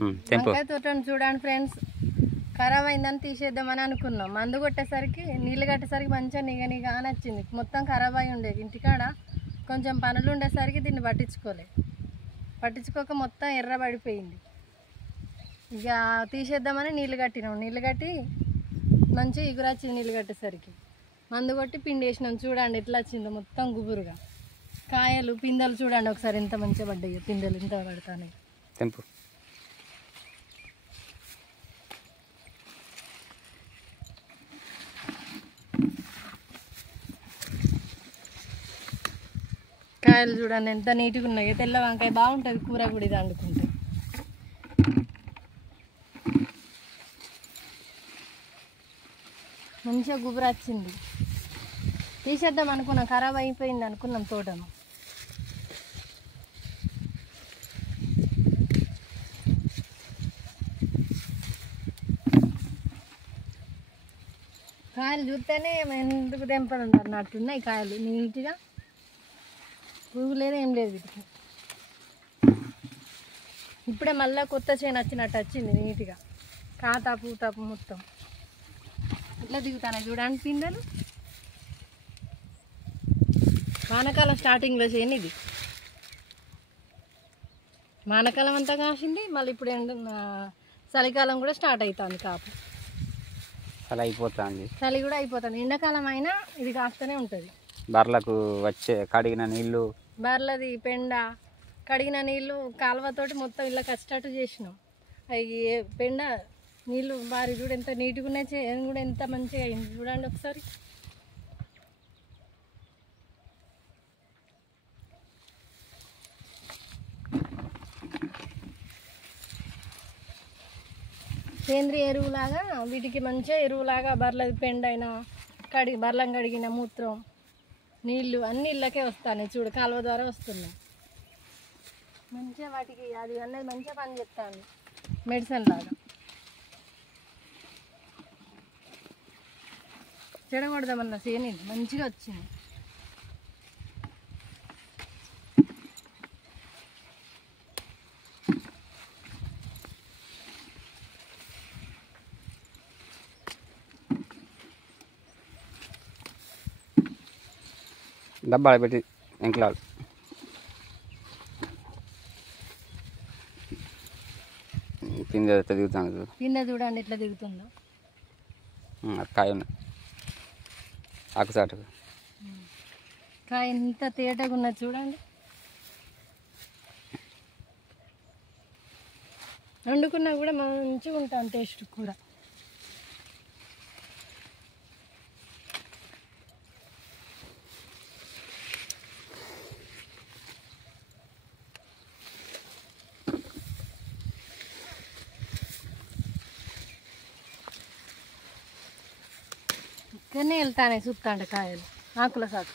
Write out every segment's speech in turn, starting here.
వంకాయ తోటను చూడండి ఫ్రెండ్స్, ఖరాబ్ అయిందని తీసేద్దామని అనుకున్నాం. మందు కొట్టేసరికి నీళ్ళు కట్టేసరికి మంచిగా నిగ అని వచ్చింది. మొత్తం ఖరాబ్ అయి ఉండేది. ఇంటికాడ కొంచెం పనులు ఉండేసరికి దీన్ని పట్టించుకోక మొత్తం ఎర్ర పడిపోయింది. ఇక తీసేద్దామని నీళ్ళు కట్టినాం. నీళ్ళు కట్టి మంచిగా ఇగురొచ్చింది. నీళ్ళు కట్టేసరికి మందు కొట్టి పిండి వేసినాం. చూడండి ఎట్లా వచ్చిందో మొత్తం గుబురుగా. కాయలు పిందెలు చూడండి ఒకసారి ఎంత మంచిగా పడ్డాయి. పిందెలు ఇంత పడతాయి. తెంపు. కాయలు చూడండి ఎంత నీట్గా ఉన్నాయి. తెల్ల వంకాయ బాగుంటుంది కూర కూడా ఇది వండుకుంటే. మంచిగా గుబురు వచ్చింది. తీసేద్దాం అనుకున్నాం, ఖరాబ్ అయిపోయింది అనుకున్నాం తోటను. కాయలు చూస్తేనే ఎందుకు తెంపడం అన్నట్టున్నాయి కాయలు నీట్గా. పురుగు లేదు ఏం లేదు వీటికి. ఇప్పుడే మళ్ళీ కొత్త చేను వచ్చినట్టు వచ్చింది నీట్గా. కాతా పూతాపు మొత్తం ఇట్లా దిగుతాయి చూడండి పిందెలు. వానకాలం స్టార్టింగ్లో చేయను ఇది. వానకాలం అంతా కాసింది. మళ్ళీ ఇప్పుడు చలికాలం కూడా స్టార్ట్ అవుతుంది. కాపు చలి అయిపోతుంది. చలి కూడా అయిపోతుంది. ఎండాకాలం అయినా ఇది కాస్తూనే ఉంటుంది. బర్లకు వచ్చే కడిగిన నీళ్ళు, బర్లది పెండ కడిగిన నీళ్ళు కాలువతోటి మొత్తం ఇలా కష్టట్టు చేసినాం. అవి పెండ నీళ్ళు బారి చూడు ఎంత నీట్గా ఉన్నాయి. చేయని కూడా ఎంత మంచిగా అయింది చూడండి ఒకసారి. సేంద్రియ ఎరువులాగా వీటికి మంచిగా ఎరువులాగా బర్లది పెండ అయినా బర్లం కడిగిన మూత్రం నీళ్ళు అన్ని ఇళ్ళకే వస్తాయి. చూడు కాలువ ద్వారా వస్తున్నాయి. మంచిగా వాటికి అది అనేది మంచిగా పని చేస్తాను మెడిసిన్ లాగా. చెడగొడదామన్న సేని మంచిగా వచ్చింది. డబ్బాలు పెట్టి ఎంకలాలు. పిందె ఎట్లా దిగుతాను చూడు. పిందె చూడండి ఎట్లా దిగుతుందో. కాయ ఉన్నది ఆకుసాటు. కాయ ఎంత తేటగా ఉన్నది చూడండి. వండుకున్నా కూడా మంచిగా ఉంటాను టేస్ట్ కూర. ఇక్కడనే వెళ్తానే చూస్తాంటే కాయలు ఆకుల సాకు.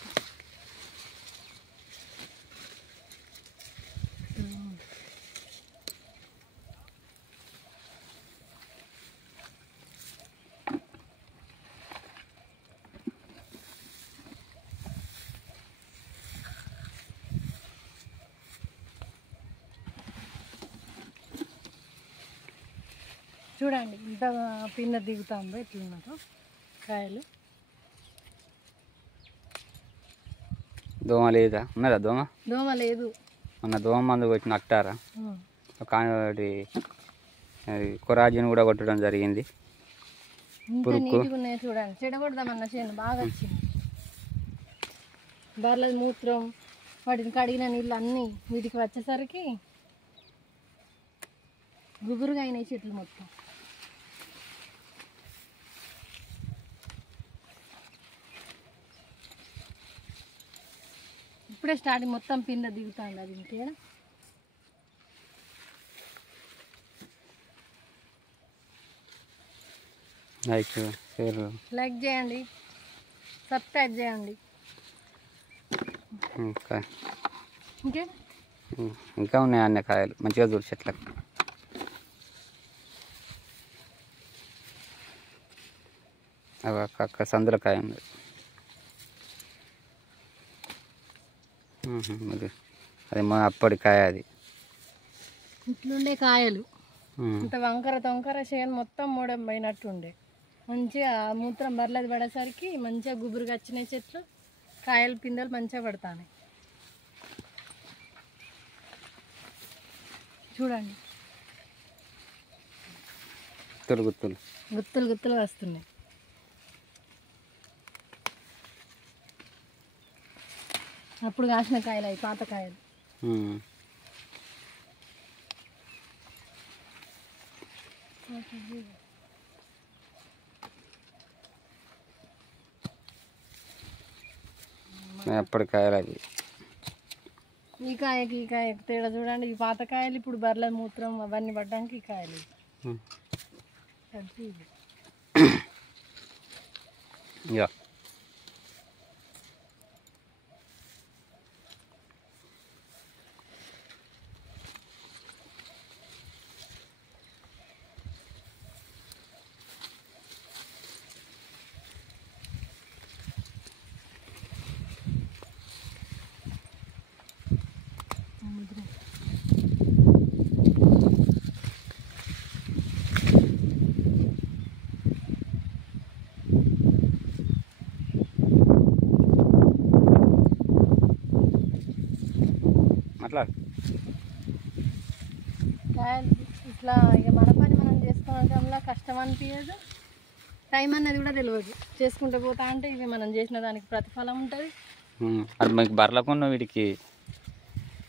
చూడండి ఇంత పిందె దిగుతుందో ఎట్లున్నదో కాయలు. దోమ లేదా? ఉన్నదా దోమ? దోమ లేదు. మొన్న దోమ మందు కొట్టిన అక్టారా ఒకటి కొరాజిన్ కూడా కొట్టడం జరిగింది. నీట్గా ఉన్నాయి చూడండి. చెడగొడదామన్న చేను బాగా వచ్చింది. బర్రెల మూత్రం వాటిని కడిగిన నీళ్ళు అన్నీ వీటికి వచ్చేసరికి గుబురుగా అయినాయి చెట్లు మొత్తం. ఇప్పుడే స్టార్టింగ్ మొత్తం పిందె దిగుతుంది. అది ఇంకేనా లైక్ చేయండి, సబ్స్క్రైబ్ చేయండి. ఇంకా ఉన్నాయి అన్ని కాయలు మంచిగా చూడు చెట్లకు. అవి అక్క సందుల కాయ ఉంది. అది అప్పటి కాయ. అది ఇట్లుండే కాయలు ఇంత వంకర తొంకర చేను మొత్తం మూడం పోయినట్టుండే. మంచిగా మూత్రం బర్లేదు పడేసరికి మంచిగా గుబురుగా వచ్చినాయి చెట్లు, కాయలు పిందెలు మంచిగా పడతాయి. చూడండి గుత్తులు గుత్తులు వస్తున్నాయి. అప్పుడు కాసిన కాయలు అవి పాత కాయలు. అప్పటి కాయలు అవి. ఈ కాయకి తేడా చూడండి. ఈ పాత కాయలు ఇప్పుడు బర్రెల మూత్రం అవన్నీ పడ్డానికి ఈ కాయలు. కాయలు ఇట్లా ఇక మన పని మనం చేసుకోవడంలో కష్టం అనిపించదు, టైం అన్నది కూడా తెలియదు. చేసుకుంటూ పోతా అంటే ఇవి మనం చేసిన దానికి ప్రతిఫలం ఉంటుంది. అది మీకు బర్రెలకున్న వీటికి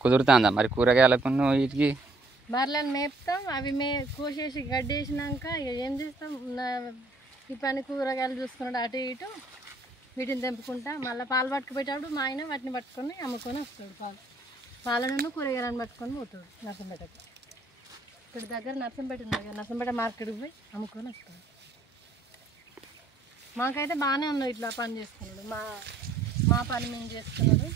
కుదురుతుందా మరి? కూరగాయలకున్న వీటికి బర్రెలను మేపుతాం, అవి కోసేసి గడ్డి వేసినాక ఏం చేస్తాం, ఈ పని కూరగాయలు చూసుకున్నాడు అటు ఇటు వీటిని తెంపుకుంటా. మళ్ళీ పాలు పట్టుకుపోయేటప్పుడు మా ఆయన వాటిని పట్టుకొని అమ్ముకొని వస్తాడు. పాలను కూరగాయలను పట్టుకొని పోతాడు నర్సంపేటకి. ఇక్కడ దగ్గర నర్సంపేట ఉంది కదా, నర్సంపేట మార్కెట్కి పోయి అమ్ముకొని వస్తాడు. మాకైతే బాగానే ఉన్నాయి ఇట్లా పని చేసుకున్నాడు, మా పని మేము చేసుకున్నాడు.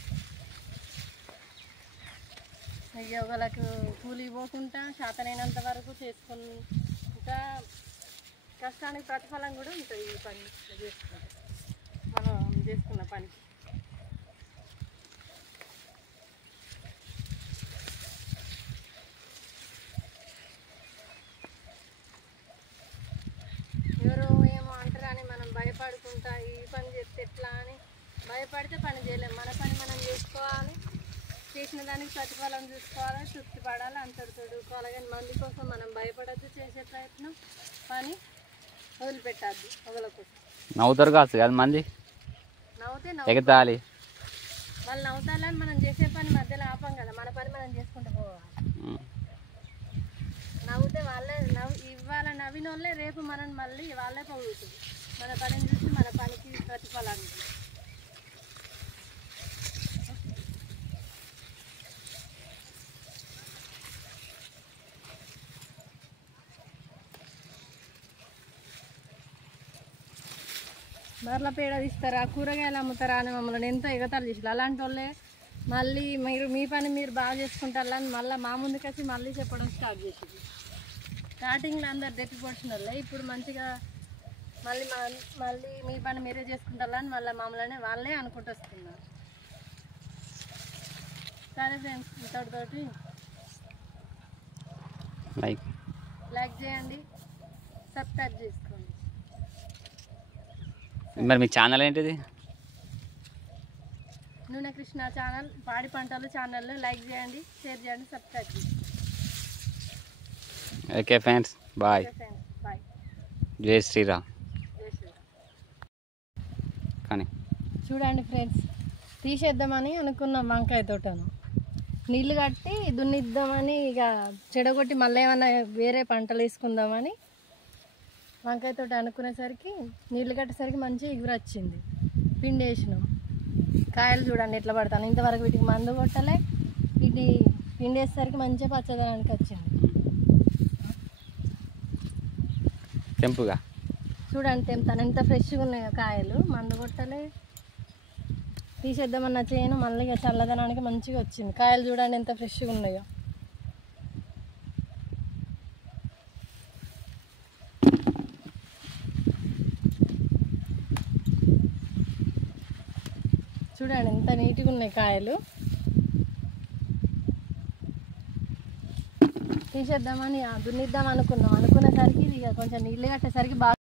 ఇక ఒకళ్ళకు కూలి పోకుండా శాతనైనంత వరకు చేసుకుంటా, కష్టానికి ప్రతిఫలం కూడా ఉంటుంది ఈ పని చేసుకుంటే మనం చేసుకున్న పనికి. ఎవరో ఏమో అంటారని మనం భయపడుకుంటా ఈ పని చేస్తే ఎట్లా అని భయపడితే పని చేయలేము. మన పని మనం చేసుకోవాలి, చేసిన దానికి ప్రతిఫలం చూసుకోవాలి, తృప్తి పడాలి, అంతటి చదువుకోవాలి. కానీ మంది కోసం మనం భయపడద్దు, చేసే ప్రయత్నం పని వదిలిపెట్టద్దు. ఒకళ్ళ కోసం నవ్వుతారు కాదు కదా మంది, నవ్వుతే ఎగతాళి వాళ్ళు నవ్వుతాలని మనం చేసే పని మధ్యలో ఆపం కదా, మన పని మనం చేసుకుంటూ పోవాలి. నవ్వుతే వాళ్ళే ఇవాళ నవ్విన వాళ్ళే రేపు మనం మళ్ళీ వాళ్ళే పొగుడుతుంది. మన పనిని చూసి మన పనికి ప్రతిఫలాన్ని బర్రెల పేడ తీస్తారా, కూరగాయలు అమ్ముతారా అని మమ్మల్ని ఎంతో ఎగతాలు చేసారు. అలాంటి వాళ్ళే మళ్ళీ మీరు మీ పని మీరు బాగా చేసుకుంటారని మళ్ళీ మా ముందుకు వచ్చి మళ్ళీ చెప్పడం స్టార్ట్ చేసింది. స్టార్టింగ్లో అందరు దెప్పిపోసిన వాళ్ళే ఇప్పుడు మంచిగా మళ్ళీ మీ పని మీరే చేసుకుంటారని మళ్ళీ మమ్మల్ని వాళ్ళే అనుకుంటూ వస్తున్నారు. సరే ఫ్రెండ్స్, ఇంతటితోటి లైక్ చేయండి, సబ్స్క్రైబ్ చేసుకోండి. మరి మీ ఛానల్ ఏంటిది? నూనె కృష్ణ ఛానల్, పాడి పంటలు ఛానల్. లైక్ చేయండి, షేర్ చేయండి, సబ్స్క్రైబ్ చేయండి. Okay friends, bye. బాయ్. జై శ్రీరామ్. కానీ చూడండి ఫ్రెండ్స్, తీసేద్దామని అనుకున్నాం వంకాయ తోటను. నీళ్ళు కట్టి దున్నిద్దామని ఇక చెడగొట్టి మళ్ళీ ఏమన్నా వేరే పంటలు వేసుకుందామని వంకాయ తోట అనుకునేసరికి నీళ్ళు కట్టేసరికి మంచిగా ఎగురు వచ్చింది. పిండి వేసినాం. కాయలు చూడండి ఎట్లా పడతాను. ఇంతవరకు వీటికి మందు కొట్టలే, వీటి పిండి వేసేసరికి మంచిగా పచ్చదనానికి వచ్చింది. తెంపుగా చూడండి తెంపుతాను ఎంత ఫ్రెష్గా ఉన్నాయో కాయలు. మందు కొట్టలే, తీసేద్దామన్న చేయను మళ్ళీ ఇక చల్లదనానికి మంచిగా వచ్చింది. కాయలు చూడండి ఎంత ఫ్రెష్గా ఉన్నాయో. చూడండి ఎంత నీట్గా ఉన్నాయి కాయలు. తీసేద్దామని దున్నిద్దాం అనుకునేసరికి ఇది ఇక కొంచెం నీళ్ళు కట్టేసరికి బాగా